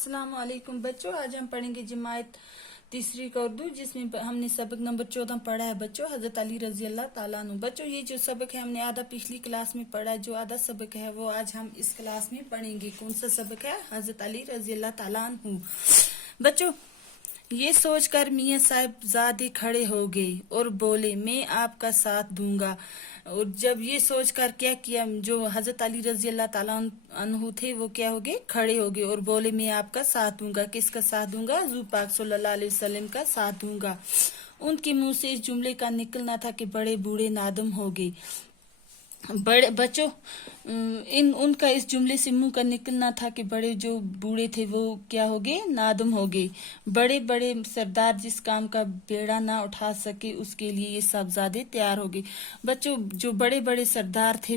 अस्सलाम वालेकुम बच्चों, आज हम पढ़ेंगे जमात तीसरी का उर्दू, जिसमें हमने सबक नंबर 14 पढ़ा है बच्चों, हजरत अली रजी अल्लाह ताला अन्हु। बच्चों, ये जो सबक है हमने आधा पिछली क्लास में पढ़ा, जो आधा सबक है वो आज हम इस क्लास में पढ़ेंगे। कौन सा सबक है? हजरत अली रजी अल्लाह ताला अन्हु। बच्चों, ये सोचकर मियाँ साहिबजादे खड़े हो गए और बोले, मैं आपका साथ दूंगा। और जब ये सोचकर क्या किया, जो हजरत अली रजी अल्लाह ताला अन्हु थे वो क्या हो गए? खड़े हो गए और बोले, मैं आपका साथ दूंगा। किसका साथ दूंगा? हुजूर पाक सल्लल्लाहु अलैहि वसल्लम का साथ दूंगा। उनके मुंह से इस जुमले का निकलना था कि बड़े बूढ़े नादम हो गए। बड़े बच्चों, उनका इस जुमले से मुंह का निकलना था कि बड़े जो बूढ़े थे वो क्या हो गए? नादम हो गए। बड़े बड़े सरदार जिस काम का बेड़ा ना उठा सके उसके लिए ये साहबजादे तैयार हो गए। बच्चों, जो बड़े बड़े सरदार थे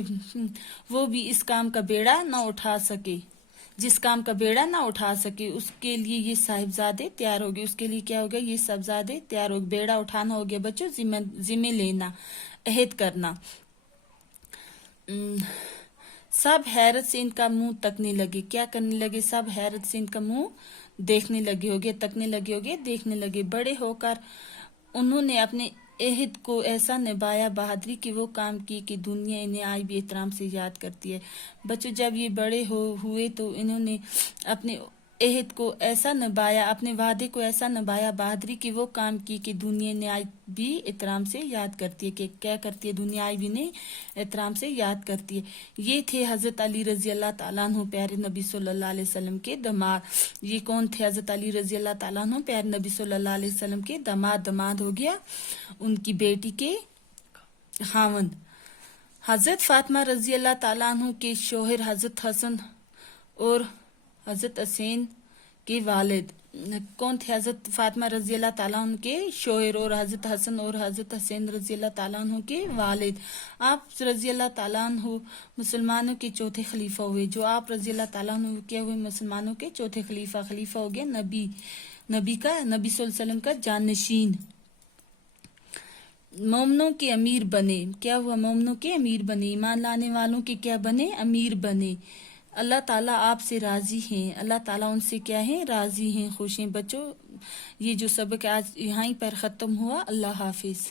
वो भी इस काम का बेड़ा ना उठा सके, जिस काम का बेड़ा ना उठा सके उसके लिए ये साहिबजादे तैयार हो गए। उसके लिए क्या हो गया? ये साहिबजादे तैयार हो गए। बेड़ा उठाना हो गया बच्चों, जिम्मे लेना, अहद करना। सब हैरत से इनका मुंह तकने लगे। क्या करने लगे? सब हैरत से इनका मुंह देखने लगे होगे, तकने लगे होगे, देखने लगे। बड़े होकर उन्होंने अपने अहद को ऐसा निभाया बहादुरी कि वो काम किए कि दुनिया इन्हें आज भी एहतराम से याद करती है। बच्चों, जब ये बड़े हुए तो इन्होंने अपने अहद को ऐसा निभाया, अपने वादे को ऐसा निभाया बहादुरी कि वो काम की कि दुनिया ने आज भी एहतराम से याद करती है। कि क्या करती है? दुनिया आज भी ने एहतराम से याद करती है। ये थे हजरत अली रजी अल्लाह ताला अन्हु, प्यारे नबी सल्लल्लाहु अलैहि वसल्लम के दामाद। ये कौन थे? हजरत अली रजी अल्लाह ताला अन्हु, प्यारे नबी सल्लल्लाहु अलैहि वसल्लम के दामाद हो गया उनकी बेटी के खावंद। हजरत फातिमा रजी अल्लाह ताला अन्हु के शोहर हजरत हसन और हजरत हुसैन के वालिद। कौन थे? हजरत फातिमा रजी अल्लाह ताला अन्हु के शोहर और हजरत हसन और हजरत हुसैन रजी अल्लाह ताला अन्हु के वालिद। आप रजी अल्लाह ताला अन्हु मुसलमानों के चौथे खलीफा हुए। जो आप रजी अल्लाह ताला अन्हु क्या हुए? मुसलमानों के चौथे खलीफा। खलीफा हो गया नबी सल्लल्लाहु अलैहि वसल्लम का जानशीन। मोमनों के अमीर बने। क्या हुआ? मोमनों के अमीर बने। ईमान लाने वालों के क्या बने? अमीर बने। अल्लाह ताला आपसे राजी हैं। अल्लाह ताला उनसे क्या है? राजी हैं, खुश हैं। बच्चों, ये जो सबक आज यहीं पर खत्म हुआ। अल्लाह हाफिज।